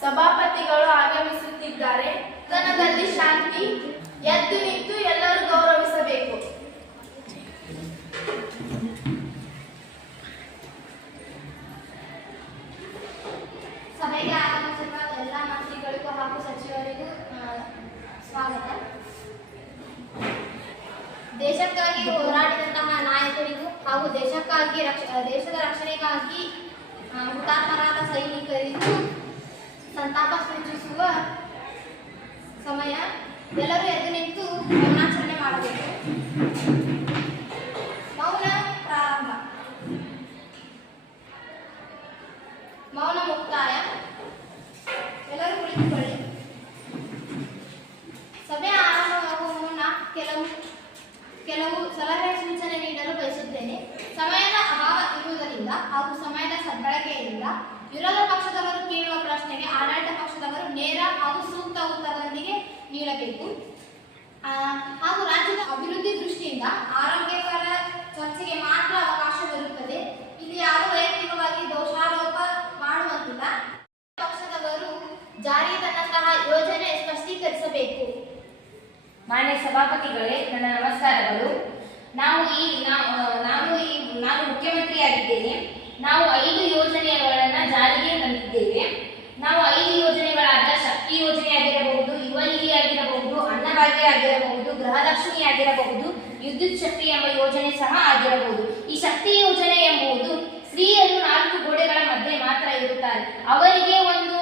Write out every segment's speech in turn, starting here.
ಸಭಾಪತಿಗಳು ಆಗಮಿಸುತ್ತಿದ್ದಾರೆ. ಸದನದಲ್ಲಿ ಶಾಂತಿ ಎದ್ದು ನಿಂತು ಎಲ್ಲರೂ ಗೌರವಿಸಬೇಕು ಎಲ್ಲರೂ ಎದ್ದು ನಿಂತು ಗಮನಾಚರಣೆ ಮಾಡಬೇಕು. ಮೌನ ಪ್ರಾರಂಭ. ಮೌನ ಮುಕ್ತಾಯ. ಎಲ್ಲರೂ ಕುಳಿತುಕೊಳ್ಳಿ. ಸಭೆ ಆರಂಭವಾಗುವ ಮುನ್ನ ಕೆಲವು ಕೆಲವು ಸಲಹೆ ಸೂಚನೆ ನೀಡಲು ಬಯಸುತ್ತೇನೆ. ಸಮಯದ ಅಭಾವ ಇರುವುದರಿಂದ ಹಾಗೂ ಸಮಯದ ಸದ್ಬಳಕೆಯಿಂದ ವಿರೋಧ ಪಕ್ಷದವರು ಕೇಳುವ ಪ್ರಶ್ನೆಗೆ ಆಡಳಿತ ಪಕ್ಷದವರು ನೇರ ಹಾಗೂ ಸೂಕ್ತ ಉತ್ತರದೊಂದಿಗೆ ನೀಡಬೇಕು. ಹಾಗೂ ರಾಜ್ಯದ ಅಭಿವೃದ್ಧಿ ದೃಷ್ಟಿಯಿಂದ ಆರೋಗ್ಯಕರ ಚರ್ಚೆಗೆ ಮಾತ್ರ ಅವಕಾಶ ಬರುತ್ತದೆ ಇಲ್ಲಿ ಯಾರು ವೈಯಕ್ತಿಕವಾಗಿ ದೋಷಾರೋಪ ಮಾಡುವಂತಿಲ್ಲ. ಪಕ್ಷದವರು ಜಾರಿ ತನ್ನಂತಹ ಯೋಜನೆ ಸ್ಪಷ್ಟೀಕರಿಸಬೇಕು. ಮಾನ್ಯ ಸಭಾಪತಿಗಳೇ, ನನ್ನ ನಮಸ್ಕಾರಗಳು. ನಾವು ಈ ನಾನು ಈ, ನಾನು ಮುಖ್ಯಮಂತ್ರಿಯಾಗಿದ್ದೇನೆ. ನಾವು ಐದು ಯೋಜನೆಗಳನ್ನ ಜಾರಿಗೆ ತಂದಿದ್ದೇವೆ. ನಾವು ಐದು ಯೋಜನೆಗಳಾದ ಶಕ್ತಿ ಯೋಜನೆ ಆಗಿರಬಹುದು ಯುವ ನಿಧಿ ಆಗಿರಬಹುದು ಅನ್ನಭಾಗ್ಯ ಆಗಿರಬಹುದು ವಿದ್ಯುತ್ ಶಕ್ತಿ ಎಂಬ ಯೋಜನೆ ಸಹ ಆಗಿರಬಹುದು. ಈ ಶಕ್ತಿ ಯೋಜನೆ ಎಂಬುದು ಸ್ತ್ರೀಯರು ನಾಲ್ಕು ಗೋಡೆಗಳ ಮಧ್ಯೆ ಮಾತ್ರ ಇರುತ್ತಾರೆ. ಅವರಿಗೆ ಒಂದು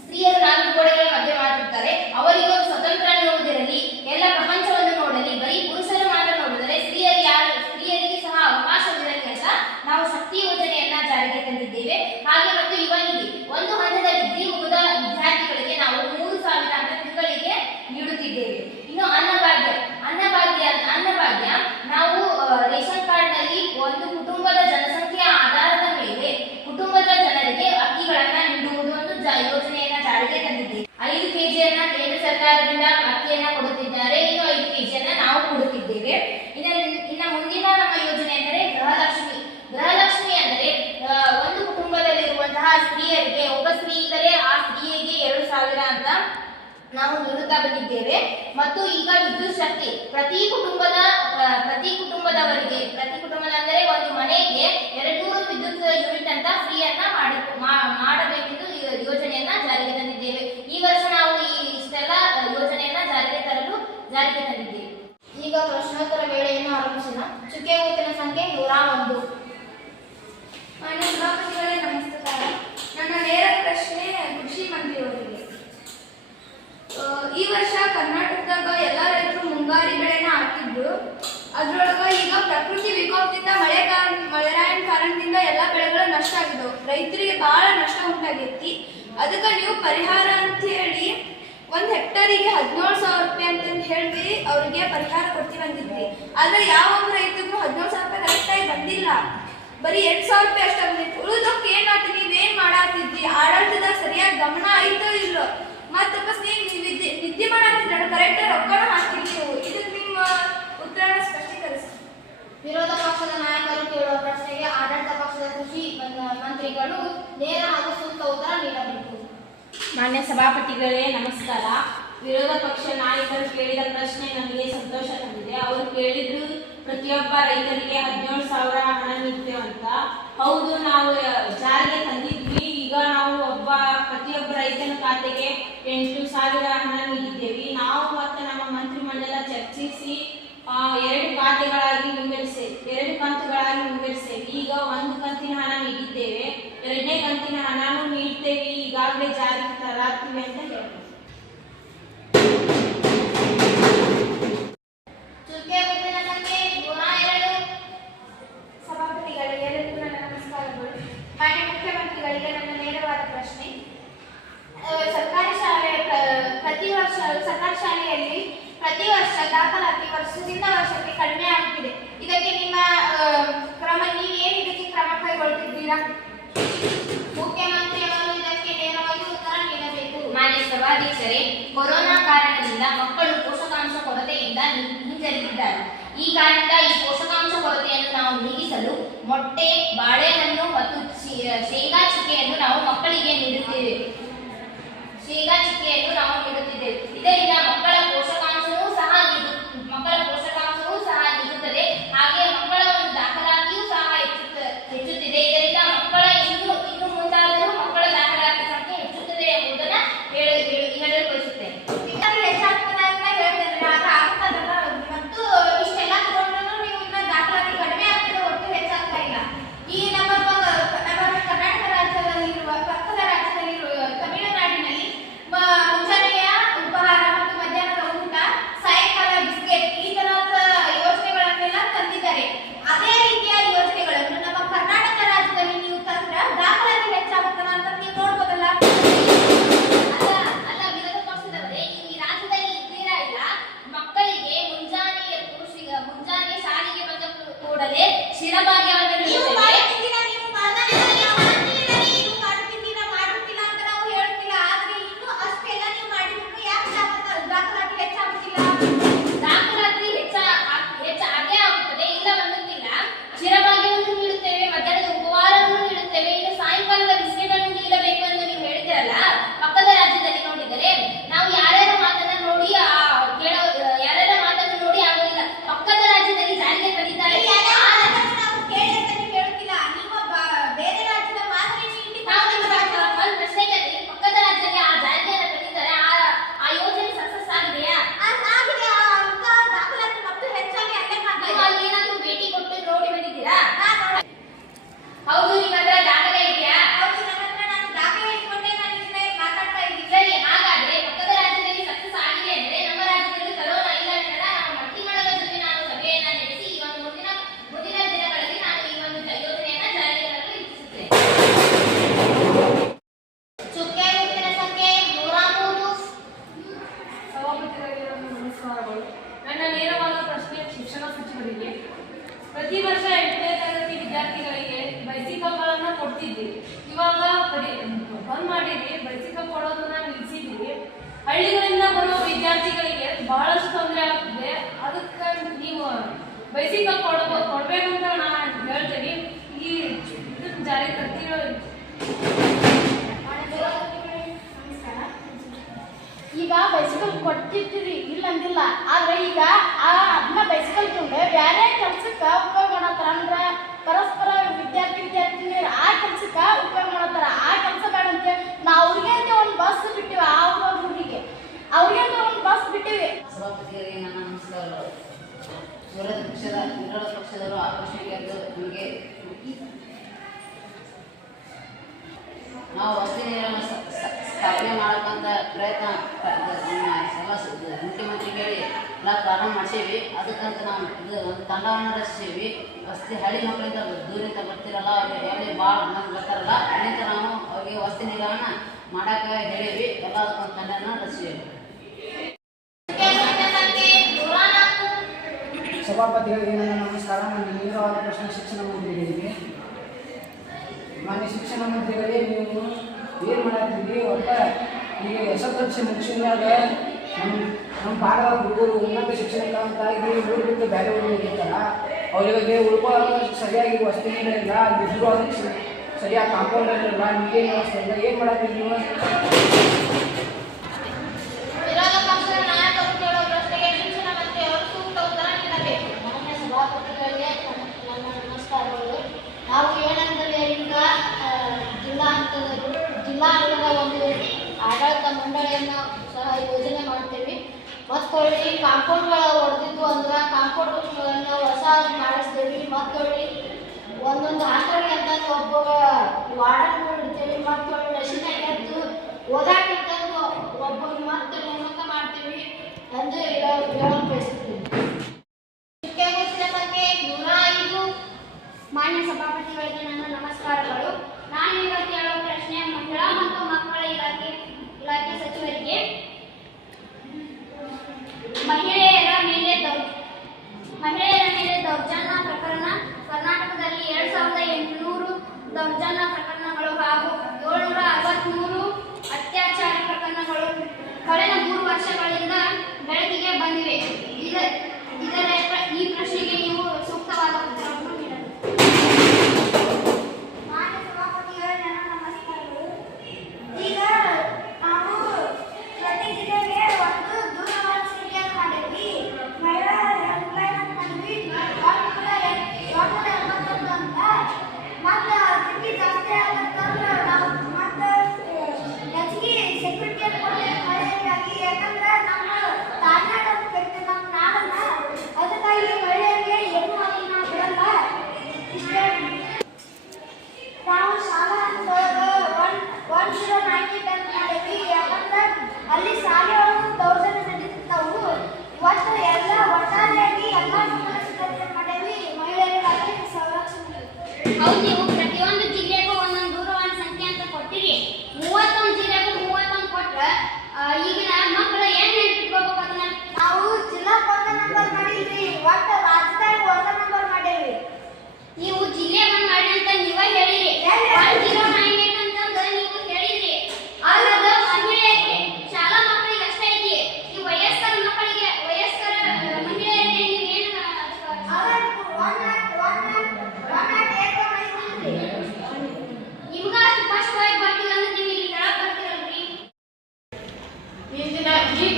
ಸ್ತ್ರೀಯರು ನಾಲ್ಕು ಗೋಡೆಗಳ ಮಧ್ಯೆ ಮಾತಿರ್ತಾರೆ ಅವರಿಗೆ ಒಂದು ಸ್ವತಂತ್ರ ನೋಡುವುದಿರಲಿ ಎಲ್ಲ ಪ್ರಪಂಚವನ್ನು ನೋಡಲಿ ಬರೀ ಪುರುಷರು ಮಾತ್ರ ನೋಡಿದರೆ ಸ್ತ್ರೀಯರು ಯಾರು ಸ್ತ್ರೀಯರಿಗೆ ಸಹ ಅವಕಾಶವಿರಲಿ ಅಂತ ನಾವು ಶಕ್ತಿ ಯೋಜನೆಯನ್ನ ಜಾರಿಗೆ ತಂದಿದ್ದೇವೆ ಹಾಗೆ ಮತ್ತು ಯುವ ನಿಧಿ ಒಂದು ಹಂತದ ಡಿಗ್ರಿ ಮುಗಿದ ವಿದ್ಯಾರ್ಥಿಗಳಿಗೆ ನಾವು ಮೂರು ಸಾವಿರ ಅಂತ ತಿಂಗಳಿಗೆ ನೀಡುತ್ತಿದ್ದೇವೆ ಇನ್ನು ಅನ್ನಭಾಗ್ಯ ಅನ್ನಭಾಗ್ಯ ಅನ್ನಭಾಗ್ಯ ನಾವು ಆ, ರೇಷನ್ ಕಾರ್ಡ್ನಲ್ಲಿ ಒಂದು ಕುಟುಂಬದ ಜನಸಂಖ್ಯೆಯ ಆಧಾರದ ಮೇಲೆ ಕುಟುಂಬದ ಜನರಿಗೆ ಅಕ್ಕಿಗಳನ್ನ ನೀಡುವುದು ಒಂದು ಜ- ಯೋಜನೆಯನ್ನ ಜಾರಿಗೆ ತಂದಿದ್ದೇವೆ ಐದು ಕೆಜಿಯನ್ನ ಕೇಂದ್ರ ಸರ್ಕಾರದಿಂದ ಅಕ್ಕಿಯನ್ನ ಕೊಡುತ್ತಿದ್ದಾರೆ ಇನ್ನು ಐದು ಕೆಜಿಯನ್ನ ನಾವು ಕೊಡುತ್ತಿದ್ದೇವೆ ಇನ್ನ ಇನ್ನ ಮುಂದಿನ ನಮ್ಮ ಯೋಜನೆ ಎಂದರೆ ಗೃಹಲಕ್ಷ್ಮಿ ಗೃಹಲಕ್ಷ್ಮಿ ಅಂದರೆ ಆ, ಒಂದು ಕುಟುಂಬದಲ್ಲಿರುವಂತಹ ಸ್ತ್ರೀಯರಿಗೆ ಒಬ್ಬ ಸ್ತ್ರೀ ಇದ್ದರೆ ಆ ಸ್ತ್ರೀಯರಿಗೆ ಎರಡು ಸಾವಿರ ಅಂತ ನಾವು ನೀಡುತ್ತಾ ಬಂದಿದ್ದೇವೆ ಮತ್ತು ಈಗ ವಿದ್ಯುತ್ ಶಕ್ತಿ ಪ್ರತಿ ಕುಟುಂಬದ ಪ್ರತಿ ಕುಟುಂಬದವರಿಗೆ ಪ್ರತಿ ಕುಟುಂಬದ ಅಂದರೆ ಒಂದು ಮನೆಗೆ ಎರಡು ನೂರು ವಿದ್ಯುತ್ ಯೂನಿಟ್ ಅಂತ ಫ್ರೀಯನ್ನ ಮಾಡಿ ಮಾಡಬೇಕೆಂದು ಯೋಜನೆಯನ್ನ ಜಾರಿಗೆ ತಂದಿದ್ದೇವೆ. ಈ ವರ್ಷ ನಾವು ಈ ಇಷ್ಟೆಲ್ಲ ಯೋಜನೆಯನ್ನ ಜಾರಿಗೆ ತರಲು ಜಾರಿಗೆ ತಂದಿದ್ದೇವೆ. ಈಗ ಪ್ರಶ್ನೋತ್ತರ ವೇಳೆಯನ್ನು ಆರಂಭಿಸೋಣ. ಚುಕ್ಕೆ ಗುರುತಿನ ಸಂಖ್ಯೆ ನೂರ ಒಂದು ಮಾನ್ಯ ಸಭಾಪತಿಗಳೇ ನಮಸ್ಕಾರ. ನನ್ನ ನೇರ ಪ್ರಶ್ನೆ ಕೃಷಿ ಮಂತ್ರಿಯವರಿಗೆ ಆ, ಈ ವರ್ಷ ಕರ್ನಾಟಕದಾಗ ಎಲ್ಲ ರೈತರು ಮುಂಗಾರಿ ಬೆಳೆನ ಹಾಕಿದ್ರು ಅದ್ರೊಳಗ ಈಗ ಪ್ರಕೃತಿ ವಿಕೋಪದಿಂದ ಮಳೆ ಕಾರಣ, ಮಳೆರಾಯನ ಕಾರಣದಿಂದ ಎಲ್ಲ ಬೆಳೆಗಳು ನಷ್ಟ ಆಗಿದ್ದವು. ರೈತರಿಗೆ ಬಹಳ ನಷ್ಟ ಉಂಟಾಗೈತಿ. ಅದಕ್ಕೆ ನೀವು ಪರಿಹಾರ ಅಂತ ಹೇಳಿ ಒಂದ್ ಹೆಕ್ಟರಿಗೆ ಹದಿನೇಳು ಸಾವಿರ ರೂಪಾಯಿ ಅಂತ ಹೇಳಿ ಅವ್ರಿಗೆ ಪರಿಹಾರ ಕೊಡ್ತೀವಿ ಅಂದಿದ್ರಿ. ಆದ್ರೆ ಯಾವ ಒಬ್ಬ ರೈತರಿಗೂ ಹದಿನೇಳು ಸಾವಿರ ರೂಪಾಯಿ ಕರೆಕ್ಟಾಗಿ ಬಂದಿಲ್ಲ. ಬರೀ ಎಂಟ್ ಸಾವಿರ ರೂಪಾಯಿ ಅಷ್ಟೇ ಬಂದಿತ್ತು. ಉಳಿದಕ್ಕೆ ಏನಾಯ್ತು ನೀವೇನು ಮಾಡಾತಿದ್ರಿ? ಆಡಳಿತದಾಗ ಸರಿಯಾಗಿ ಗಮನ ಐತೋ ಇಲ್ಲೋ ಮತ್ತ ಬಸ್ ನೀವ್ ನೀವ್ ನಿದ್ದೆ ನಿದ್ದೆ ಕರೆಕ್ಟ್ ರೊಕ್ಕನ ಹಾಕಿರಿ ಇದಕ್ಕೆ ನಿಮ್ಮ ಉತ್ತರ ಸ್ಪಷ್ಟೀಕರಿಸಿ. ವಿರೋಧ ಪಕ್ಷದ ನಾಯಕರು ಕೇಳುವ ಪ್ರಶ್ನೆಗೆ ಆಡಳಿತ ಪಕ್ಷದ ಕೃಷಿ ಮಂತ್ರಿಗಳು ನೇರ ಹಾಗೂ ಸೂಕ್ತ ಉತ್ತರ ನೀಡಬೇಕು. ಮಾನ್ಯ ಸಭಾಪತಿಗಳೇ ನಮಸ್ಕಾರ. ವಿರೋಧ ಪಕ್ಷ ನಾಯಕರು ಕೇಳಿದ ಪ್ರಶ್ನೆ ನಮಗೆ ಸಂತೋಷ ತಂದಿದೆ. ಅವರು ಕೇಳಿದ್ರು ಪ್ರತಿಯೊಬ್ಬ ರೈತರಿಗೆ ಹದಿನೇಳು ಸಾವಿರ ಹಣ ನೀಡ್ತೇವೆ ಅಂತ. ಹೌದು ನಾವು ಜಾರಿಗೆ ತಂದಿದ್ವಿ ಈಗ ನಾವು ಒಬ್ಬ ಪ್ರತಿಯೊಬ್ಬ ರೈತನ ಖಾತೆಗೆ ಎಂಟು ಸಾವಿರ ಹಣ ನೀಡಿದ್ದೇವೆ. ನಾವು ಮತ್ತು ನಮ್ಮ ಮಂತ್ರಿಮಂಡಲ ಚರ್ಚಿಸಿ ಎರಡು ಖಾತೆಗಳಾಗಿ ವಿಂಗಡಿಸಿ, ಎರಡು ಕಂತುಗಳಾಗಿ ವಿಂಗಡಿಸ್ತೇವೆ ಈಗ ಒಂದು ಕಂತಿನ ಹಣ ನೀಡಿದ್ದೇವೆ. ಎರಡನೇ ಕಂತಿನ ಹಣನೂ ನೀಡ್ತೇವೆ. ಈಗಾಗಲೇ ಜಾರಿಗೆ ತರಾತೀವಿ ಅಂತ ಹೇಳ್ಬೋದು ಚುಕ್ಕೆ ಗುರುತಿನ ಸಂಖ್ಯೆ ನೂರ ಎರಡು ಸಭಾಪತಿಗಳಿಗೆ ಎಲ್ಲರಿಗೂ ನನ್ನ ನಮಸ್ಕಾರಗಳು ಮಾನ್ಯ ಮುಖ್ಯಮಂತ್ರಿಗಳಿಗೆ ನನ್ನ ನೇರವಾದ ಪ್ರಶ್ನೆ ಆ, ಸರ್ಕಾರಿ ಶಾಲೆ ಪ್ರ- ಪ್ರತಿ ವರ್ಷ ಸರ್ಕಾರಿ ಶಾಲೆಯಲ್ಲಿ ಪ್ರತಿ ವರ್ಷ ದಾಖಲಾತಿ ವರ್ಷದಿಂದ ವರ್ಷಕ್ಕೆ ಕಡಿಮೆ ಆಗುತ್ತಿದೆ ಇದಕ್ಕೆ ನಿಮ್ಮ ಆ, ಕ್ರಮ ನೀವು ಏನು ಇದಕ್ಕೆ ಕ್ರಮ ಕೈಗೊಳ್ಳುತ್ತಿದ್ದೀರಾ ಮುಖ್ಯಮಂತ್ರಿಯವರು ಇದಕ್ಕೆ ನೇರವಾಗಿ ಉತ್ತರ ನೀಡಬೇಕು ಮಾನ್ಯ ಸಭಾಧ್ಯಕ್ಷರೇ ಕೊರೋನಾ ಕಾರಣದಿಂದ ಮಕ್ಕಳು ಪೋಷಕಾಂಶ ಕೊರತೆಯಿಂದ ಹಿಂಜರಿದಿದ್ದಾರೆ ಈ ಕಾರಣದಿಂದ ಈ ಪೋಷಕಾಂಶ ಕೊರತೆಯನ್ನು ನಾವು ನೀಗಿಸಲು ಮೊಟ್ಟೆ, ಬಾಳೆಹಣ್ಣು ಮತ್ತು ಶೇಂಗಾ ಚುಕ್ಕೆಯನ್ನು ನಾವು ಮಕ್ಕಳಿಗೆ ನೀಡುತ್ತೇವೆ. ಶೇಂಗಾ ಚುಕ್ಕೆಯನ್ನು ನಾವು ಕೊಡ್ತಿದ್ವಿ ಇವಾಗ ಕಡಿ ಬಂದ್ ಮಾಡಿದ್ವಿ ಬೈಸಿಕಲ್ ಕೊಡೋದನ್ನ ನಿಲ್ಸಿದೀವಿ ಹಳ್ಳಿಗಳಿಂದ ಬರುವ ವಿದ್ಯಾರ್ಥಿಗಳಿಗೆ ಬಹಳಷ್ಟು ತೊಂದರೆ ಆಗ್ತಿದೆ. ಅದಕ್ಕೆ ನೀವು ಬೈಸಿಕಲ್ ಕೊಡ್ಬೋ ಕೊಡ್ಬೇಕಂತ ನಾನು ಹೇಳ್ತೀನಿ. ಈ ಇದನ್ನ ಜಾರಿ ತರ್ತಿರೋ ಈಗ ಬೈಸಿಕಲ್ ಕೊಟ್ಟಿರ್ತೀರಿ ಇಲ್ಲ ಅಂದಿಲ್ಲ ಆದ್ರೆ ಈಗ ಅದನ್ನ ಬೈಸಿಕಲ್ ತಗೊಂಡು ಬೇರೆ ಕೆಲ್ಸಕ್ಕೆ ಉಪಯೋಗ ಮಾಡತ್ತಾರ ಅಂದ್ರೆ ಪರಸ್ಪರ ವಿದ್ಯಾರ್ಥಿ ವಿದ್ಯಾರ್ಥಿನಿಯರು ಆ ಕೆಲ್ಸಕ್ಕೆ ಉಪಯೋಗ ಮಾಡತ್ತಾರ ಆ ಕೆಲಸ ಬೇಡ ಅಂತ ನಾವು ಅವ್ರಿಗೆ ಅಂತ ಒಂದು ಬಸ್ ಬಿಟ್ಟಿವಿ ಆ ಊರಿಗೆ ಅವ್ರಿಗೆ ಅಂತ ಒಂದು ಬಸ್ ಬಿಟ್ಟಿವಿ ಸಭಾಪತಿಯವರಿಗೆ ನನ್ನ ನಮಸ್ಕಾರಗಳು ವಿರೋಧ ಪಕ್ಷದ ವಿರೋಧ ನಮಗೆ ನಾವು ವಸತಿ ನಿಲಯವನ್ನು ಸ್ಥಾಪನೆ ಮಾಡಕ್ಕಂತ ಪ್ರಯತ್ನ ನಮ್ಮ ಎಲ್ಲ ಮುಖ್ಯಮಂತ್ರಿ ಹೇಳಿ ಎಲ್ಲ ಪ್ರಾರಂಭ ಮಾಡಿಸೀವಿ ಅದಕ್ಕಂತ ನಾವು ಇದು ಒಂದು ತಂಡವನ್ನು ರಚಿಸೀವಿ ವಸತಿ ಹಳ್ಳಿ ಮಕ್ಕಳಿಂದ ದೂರಿಂದ ಬರ್ತಿರಲ್ಲ ಅವ್ರಿಗೆ ಹೇಳಿ ಭಾಳ ನಮ್ಗೆ ಬರ್ತಾರಲ್ಲ ಅಲ್ಲಿಂದ ನಾವು ಅವ್ರಿಗೆ ವಸತಿ ನಿಲಯವನ್ನು ಮಾಡಕ್ಕೆ ಹೇಳೀವಿ ಎಲ್ಲ ಅದಕ್ಕೊಂದು ತಂಡನ ರಚಿಸೀವಿ ಸಭಾಪತಿಗಳಿಗೆ ನನ್ನ ನಮಸ್ಕಾರ ನಾನು ನೇರವಾದ ಪ್ರಶ್ನೆ ಶಿಕ್ಷಣ ಮಂತ್ರಿಗಳಿಗೆ. ಮಾನ್ಯ ಶಿಕ್ಷಣ ಮಂತ್ರಿಗಳೇ, ನೀವು ಏನು ಮಾಡತ್ತೀರಿ ಒಬ್ಬ ಈಗ ಸಿ ಮುಗಿಸಿದಾಗ ನಮ್ಮ ನಮ್ಮ ಪಾಠದ ಹುಡುಗರು ಉನ್ನತ ಶಿಕ್ಷಣಕ್ಕಾಗಿ ಊರು ಬಿಟ್ಟು ಬೇರೆ ಊರಿಗೆ ಹೋಗಿರ್ತಾರ. ಅವರಿಗೆ ಉಳ್ಕೊಳ್ಳೋ ಸರಿಯಾಗಿ ವಸತಿ ಇರಲಿಲ್ಲ ಇದ್ರು ಅದಕ್ಕೆ ಸರಿ- ಸರಿಯಾಗಿ ಕಾಂಪೌಂಡ್ ಇರಲಿಲ್ಲ ನಿಮಗೆ ಇಲ್ಲ, ಏನು ಮಾಡಿದ್ರಿ ನೀವು ವಿರೋಧ ಪಕ್ಷದ ನಾಯಕರು ಕೇಳುವ ಪ್ರಶ್ನೆಗೆ ಶಿಕ್ಷಣ ಮಂತ್ರಿ ಅವರು ಸೂಕ್ತ ಉತ್ತರ ನೀಡಬೇಕು ಮಾನ್ಯ ಸಭಾಪತಿಗಳಿಗೆ ನನ್ನ ನನ್ನ ನಮಸ್ಕಾರಗಳು ನಾವು ಏನಂದರೆ ಈಗ ಆ, ಜಿಲ್ಲಾ ಹಂತದ ಜಿಲ್ಲಾ ಒಂದು ಆಡಳಿತ ಮಂಡಳಿಯನ್ನು ಸಹ ಯೋಜನೆ ಮಾಡ್ತೀವಿ. ಮತ್ತು ಹೊಳ್ಳಿ ಕಾಂಪೌಂಡ್ಗಳ ಹೊಡೆದಿದ್ದು ಅಂದ್ರೆ ಕಾಂಪೌಂಡ್ಗಳನ್ನು ಹೊಸ ಮಾಡಿಸ್ತೀವಿ. ಮತ್ತು ಹೊಳ್ಳಿ ಒಂದೊಂದು ಹಾಸ್ಟೆಲ್ಗೆ ಅಂತ ಒಬ್ಬ ವಾರ್ಡನ್ಗಳು ಇಡ್ತೀವಿ. ಮತ್ತು ಹೊಳ್ಳಿ ರಶೀನಾಗ ಎದ್ದು ಓದಾಕಿರ್ತಂದು ಒಬ್ಬ ಮತ್ತೆ ನೇಮಕ ಮಾಡ್ತೀವಿ. ಎಂದು ಹೇಳ- ಬಯಸುತ್ತೀನಿ ಚುಕ್ಕೆ ಗುರುತಿನ ಸಂಖ್ಯೆ ನೂರ ಐದು ಮಾನ್ಯ ಸಭಾಪತಿಗಳಿಗೆ ನನ್ನ ನಮಸ್ಕಾರಗಳು. ನಾನು ಈಗ ಕೇಳುವ ಪ್ರಶ್ನೆ ಮಹಿಳಾ ಮತ್ತು ಮಕ್ಕಳ ಇಲಾಖೆ ಇಲಾಖೆ ಸಚಿವರಿಗೆ. ಮಹಿಳೆಯರ ಮೇಲೆ ದೌ ಮಹಿಳೆಯರ ಮೇಲೆ ದೌರ್ಜನ್ಯ ಪ್ರಕರಣ ಕರ್ನಾಟಕದಲ್ಲಿ ಎರಡ್ ಸಾವಿರದ ಎಂಟುನೂರು ದೌರ್ಜನ್ಯ ಪ್ರಕರಣಗಳು ಹಾಗೂ ಏಳ್ನೂರ ಅರವತ್ತ್ಮೂರು ಅತ್ಯಾಚಾರ ಪ್ರಕರಣಗಳು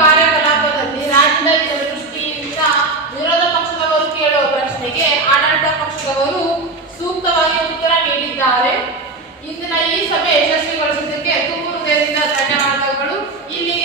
ಕಾರ್ಯಕಲಾಪದಲ್ಲಿ ರಾಜ್ಯದ ಹಿತದೃಷ್ಟಿಯಿಂದ ವಿರೋಧ ಪಕ್ಷದವರು ಕೇಳುವ ಪ್ರಶ್ನೆಗೆ ಆಡಳಿತ ಪಕ್ಷದವರು ಸೂಕ್ತವಾಗಿ ಉತ್ತರ ನೀಡಿದ್ದಾರೆ. ಇಂದಿನ ಈ ಸಭೆ ಯಶಸ್ವಿಗೊಳಿಸಿದ್ದಕ್ಕೆ ತುಂಬು ಹೃದಯದಿಂದ ಧನ್ಯವಾದಗಳು. ಇಲ್ಲಿ